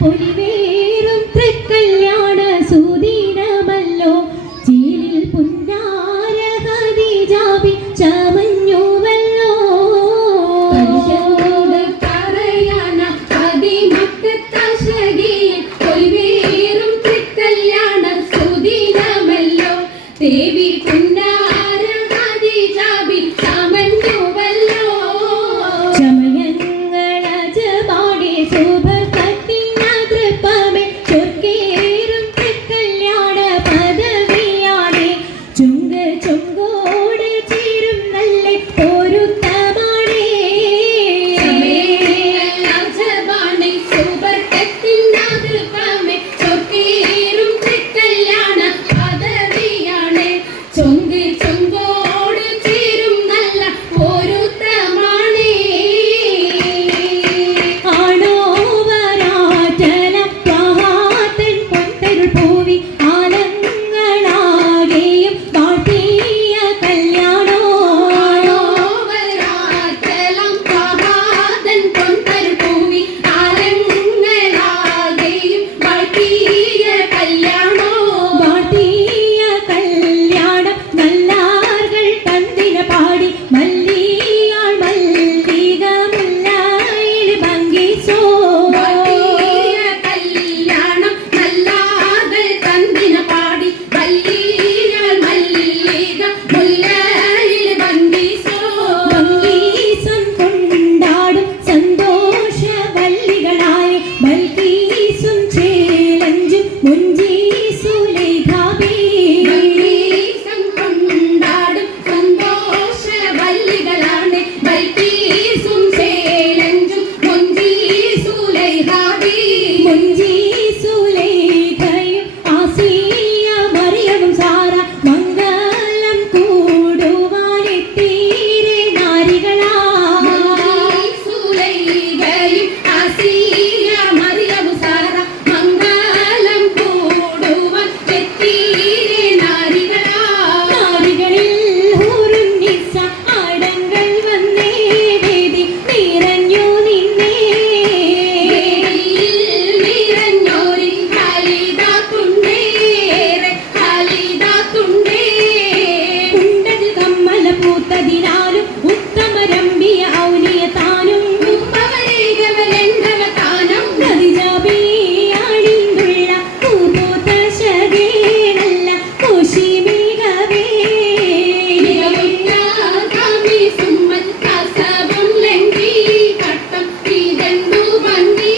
പൊലിവേറും തൃക്കല്യാണ സുദിനമല്ലോ ജീലിൽ പുന്നാര ഖദീജാബി ചമഞ്ഞുവല്ലോ പറയാന അതിമക്കത്തശകിയിൽ പൊലിവേറും തൃക്കല്യാണ സുദിനമല്ലോ ദേവി പുന്നാര ഖദീജാബി ചമഞ്ഞുവല്ലോ ചമയങ്ങളജപാടി സുബർക്കത്തിനതൃപ്പമേ ചൊർക്കേറും തൃക്കല്യാണ പദവിയാണേ ചുങ്ക് ചുങ്കോട് ചേരും നല്ല പൊരുത്തമാണേ ചമയങ്ങളജപാടി സുബർക്കത്തിനതൃപ്പമേ ചൊർക്കേറും തൃക്കല്യാണ പദവിയാണേ ചുങ്ക് ചുങ്കോട് ചേരും നല്ല പൊരുത്തമാണേ ആണോ വരാറ്റലം പ്രഹാതൻ പൊൻതരുൾ പൂവി ആലങ്ങളാകെയും വാഴ്ത്തിയ കല്യാണോ വരാറ്റലം പ്രഭാതൻ പൊൻതരുൾ പൂവി ആലങ്ങളാകെയും വാഴ്ത്തിയ കല്യാണോ വാഴ്ത്തിയ കല്യാണം നല്ലാർകൾ തന്തിന പാടി മല്ലിയാൾ മല്ലിക മുല്ലായിൽ ഭംഗിച്ചോ വാഴ്ത്തിയ കല്യാണം നല്ലാകൾ തന്തിന പാടി വല്ലിയാൾ മല്ലിക മുല്ലയിൽ ഭംഗിച്ചോ ഭംഗീസം കൊണ്ടാടും സന്തോഷ വല്ലികളായ ബൽക്കീസും ചേലഞ്ചും മുഞ്ചീസുലേഖാബി ഭംഗീസം കൊണ്ടാടും സന്തോഷ വല്ലികളാണ് ബൽക്കീസും ചേലഞ്ചും മുഞ്ചീസുലൈഹാബി മുഞ്ചീസുലേഖയും ആസിയ മറിയവും സാറ മംഗളം കൂടുവാനെത്തീരെ നാരികളാ സുലൈഖയും ആസിയ മറിയവും സാറ മംഗളം കൂടുവാൻ എത്തീരെ നാരികളാ നാരികളിൽ ഹൂറുന്നിസ ആടങ്ങൾ വന്നേ വേദി നിറഞ്ഞു നിന്നേ നിറഞ്ഞോരി ഖാലിദാത്തുണ്ടേറെ ഖാലിദാത്തുണ്ടേ കുണ്ടത് കമ്മല പൂത്തതിനാലും ഉത്തമരമ്പിയ ഔലിയ താനും ഉപ്പവരേകവലെന്തവതാനം ഖദീജാബിയാണിന്തുള്ള പൂപൂത്ത ശകേനല്ല കുശിമികവേ മികവുറ്റാകാമി സുമ്മൽ കസവും ലംഘി കട്ടം ഇതെന്തു ഭംഗി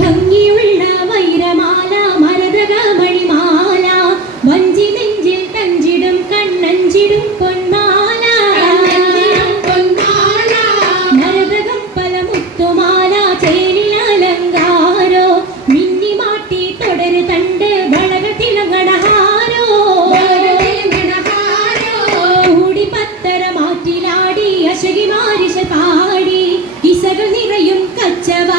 ഭംഗിയുള്ള വൈരമാല മരതക മണിമാല വഞ്ചി നെഞ്ചിൽ തഞ്ചിടും കണ്ണഞ്ചിടും പൊന്മാല പൊന്മാല മരതകം പല മുത്തുമാല ചേലിൽ അലങ്കാരോ മിന്നി മാട്ടി തുടര് തണ്ട് വളകത്തിലങ്ങടഹാരോ കൂടി പത്തര മാറ്റിലാടി അശകി മാരിശ പാടി ഇസകൾ നിറയും കച്ചവ